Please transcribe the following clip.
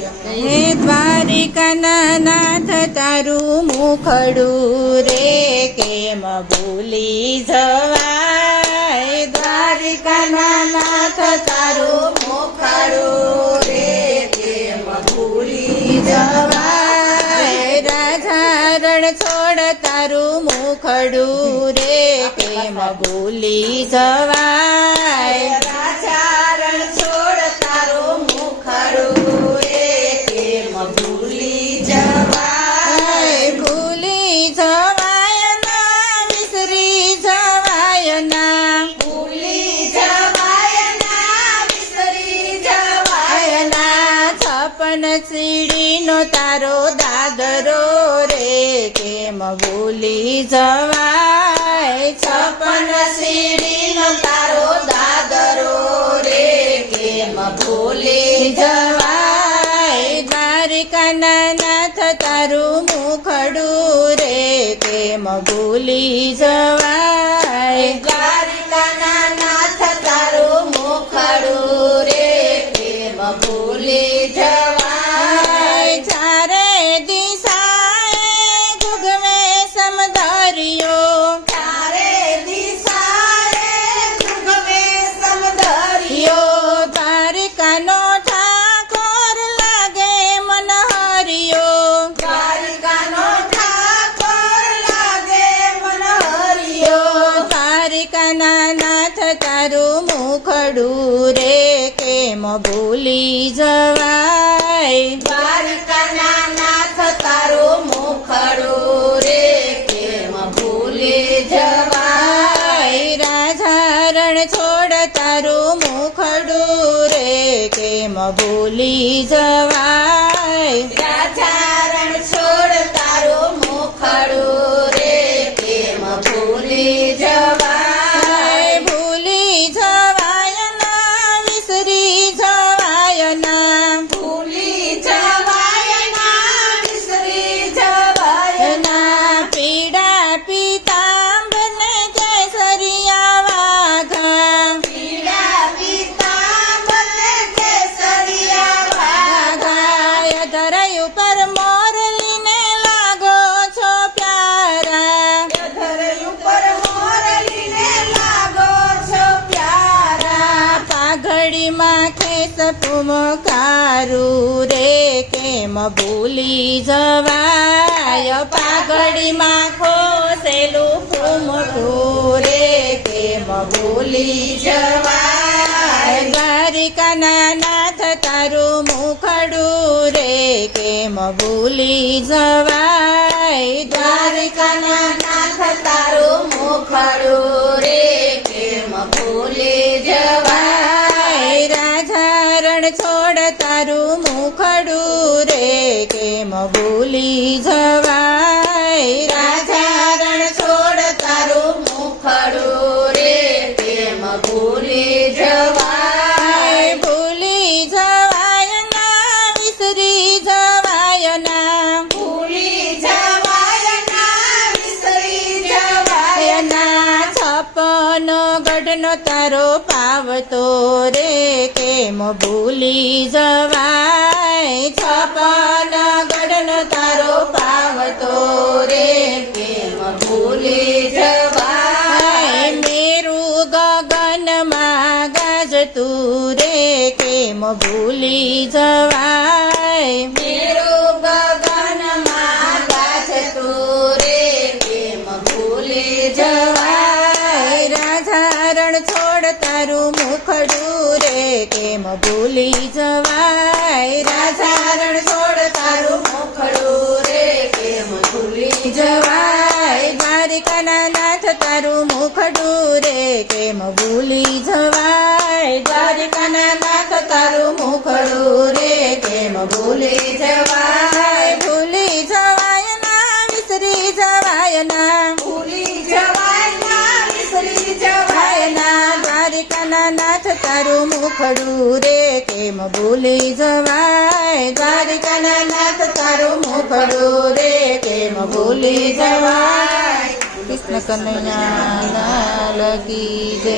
હે દ્વારિકાના નાથ તારું મુખડું રે કેમ ભૂલી જવાય. દ્વારિકાના નાથ તારું મુખડું રે કેમ ભૂલી જવાય. રાજા રણ છોડ તારું મુખડું રે કેમ ભૂલી જવાય. રાજા રણ છોડ તારું મુખડું રે કેમ ભૂલી જવાય. ભૂલી જવાય ના વિસરી જવાય ના. ભૂલી જવાય ના વિસરી જવાય ના. છપન સીડીનો તારો દાદરો રે કેમ ભૂલી જવાય. છપન સીડીનો તારો દાદરો રે કેમ ભૂલી જવાય. દ્વારિકાના નાથ તારું મુખડું રે કેમ ભૂલી જવાય. દ્વારિકાના નાથ તારું મુખડું રે કેમ ભૂલી જવાય. ચારે દિશાએ જુગવે સમદરિયો. ચારે દિશાએ જુગવે સમદરિયો. દ્વારિકાનો ઠાકોર લાગે મનહરિયો. દ્વારિકાનો ઠાકોર લાગે મનહરિયો. દ્વારિકાના નાથ તારું મુખડું રે કેમ ભૂલી જવાય. દ્વારિકાના નાથ તારું મુખડું રે કેમ ભૂલી જવાય. રાજા રણ છોડ તારું મુખડું રે કેમ ભૂલી જવાય. રાજા રણ છોડ તારું મુખડું રે કેમ ભૂલી જવાય. ભૂલી જવાય ના વિસરી જવાય ના. ભૂલી જવાય ના વિસરી જવાય ના. પીડા પીતાંબરને કેસરિયા વાઘા. પીડા પીતાંબરને કેસરિયા વાઘા. અધર ઉપર મોરલીને લાગો છો પ્યારા. અધર ઉપર મોરલીને લાગો છો પ્યારા. પાઘડીમાં ખેસ પુમકારું રે કેમ ભૂલી જવાય. પાઘડીમાં ખોસેલું ફૂમકું રે કેમ ભૂલી જવાય. દ્વારિકાના નાથ તારું મુખડું રે કેમ ભૂલી જવાય. દ્વારિકાના નાથ તારું મુખડું રે કેમ ભૂલી જવાય. રાજા રણ છોડ તારું મુખડું રે કેમ ભૂલી જવાય. રાજા રણ છોડ તારું મુખડું રે કેમ ભૂલી જવાય. ભૂલી જવાય ના વિસરી જવાય ના. ભૂલી જવાય ના વિસરી જવાય ના. છપન ગઢનો તારો પાવતો રે કેમ ભૂલી જવાય. છપન ગઢનો તારો પાવતો રે કેમ ભૂલી જવાય. મેરુ ગગનમાં ગાજતું રે કેમ ભૂલી જવાય. મેરુ ગગનમાં ગાજતું રે કેમ ભૂલી જવાય. રાજા રણ છોડ તારું મુખડું રે કેમ ભૂલી જવાય. રાજા રણ છોડ તારું મુખડું રે કેમ ભૂલી જવાય. દ્વારિકાના નાથ તારું મુખડું રે કેમ ભૂલી જવાય. દ્વારિકાના નાથ તારું મુખડું રે કેમ ભૂલી જવાય. ભૂલી જવાય ના વિસરી જવાય ના. ભૂલી જવાય ના વિસરી જવાય ના. દ્વારિકાના નાથ તારું મુખડું રે કેમ ભૂલી જવાય. દ્વારિકાના નાથ તારું મુખડું રે કેમ ભૂલી જવાય. કૃષ્ણ કનૈયા લાલ કી જય.